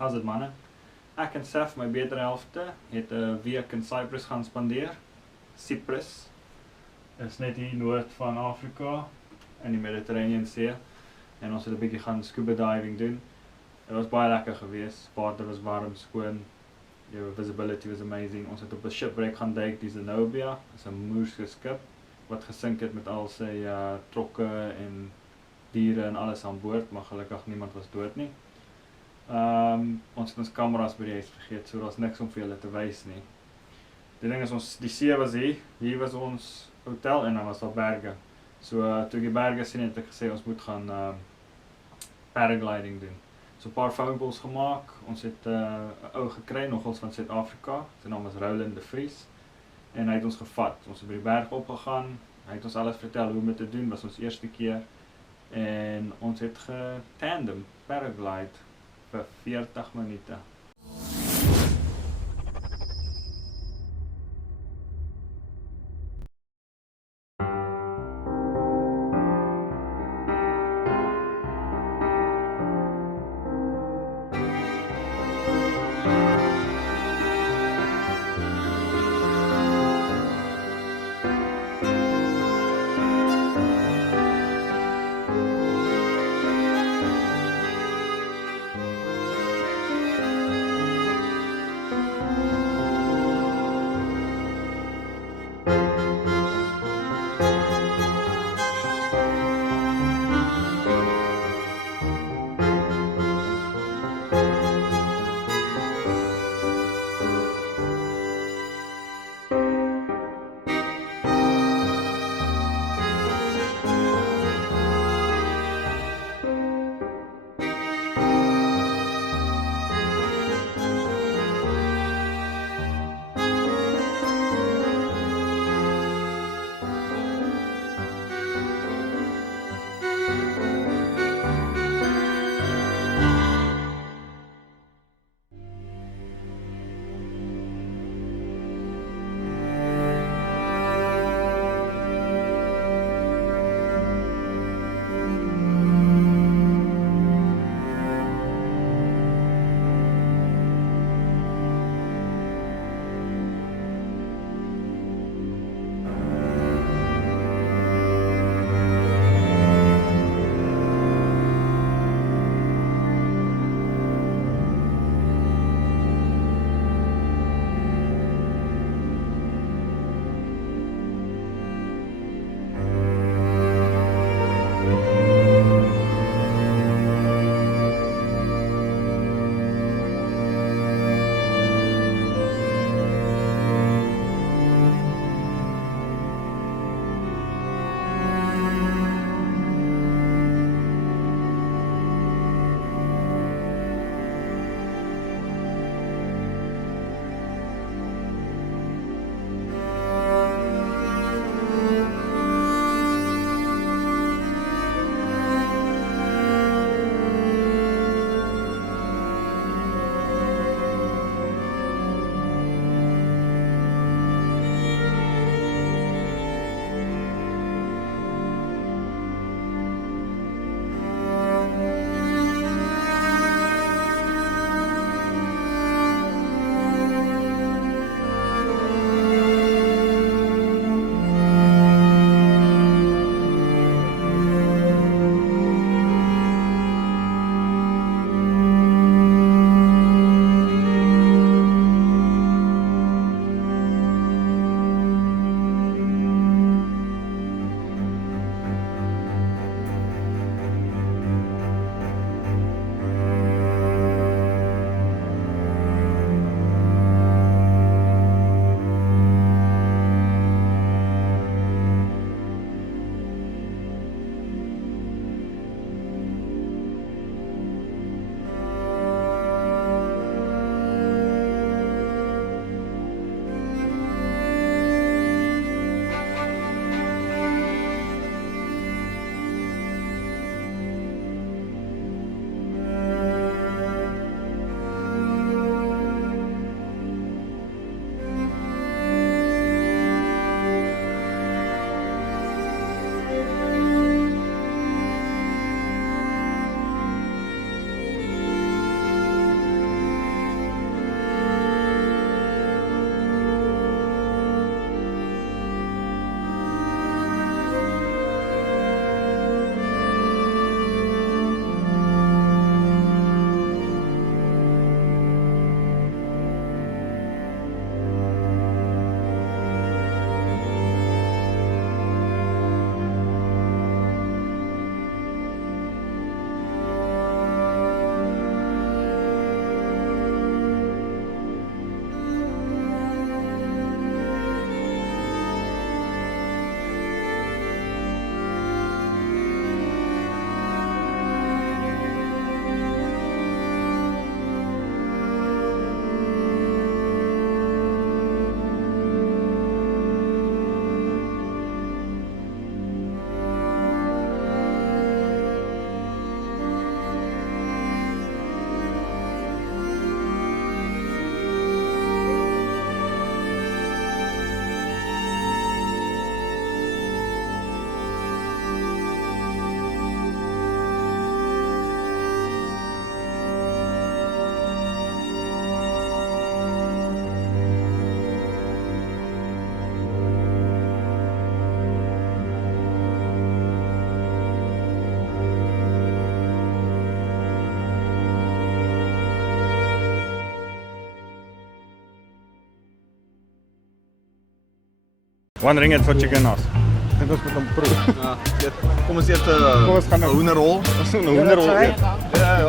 How's it manne? Ek en Sef, my beter helfte, het 'n week in Cyprus gaan spandeer. Cyprus is net hier noord van Afrika in die Mediterranean See en ons het 'n bietjie gaan scuba diving doen. Dit was baie lekker geweest. Water was warm, skoon. Your visibility was amazing. Ons het op 'n shipwreck gaan duik, die Zenobia. Dit is 'n moerse skip wat gesink het met al sy trokke en diere en alles aan boord, maar gelukkig niemand was dood nie. Ons het ons kameras by die huis vergeet, so daar's niks om vir julle te wys nie. Die ding is, die see was hier was ons hotel en dan was daar berge. So toe ek die berge sien het ek gesê ons moet gaan paragliding doen. So 'n paar phone calls gemaak, ons het 'n ou gekry, nogals van Suid-Afrika, sy naam is Roland de Vries, en hy het ons gevat, ons het by die berg opgegaan, hy het ons alles vertel hoe om dit te doen, was ons eerste keer, en ons het getandem, paraglide, vir 40 minute. One ringgit for chicken nas. Dit ons met hom proe. Ja, kom ons eet 'n Kom ons gaan nou- hoenderrol. Ons 'n hoenderrol eet. Ja,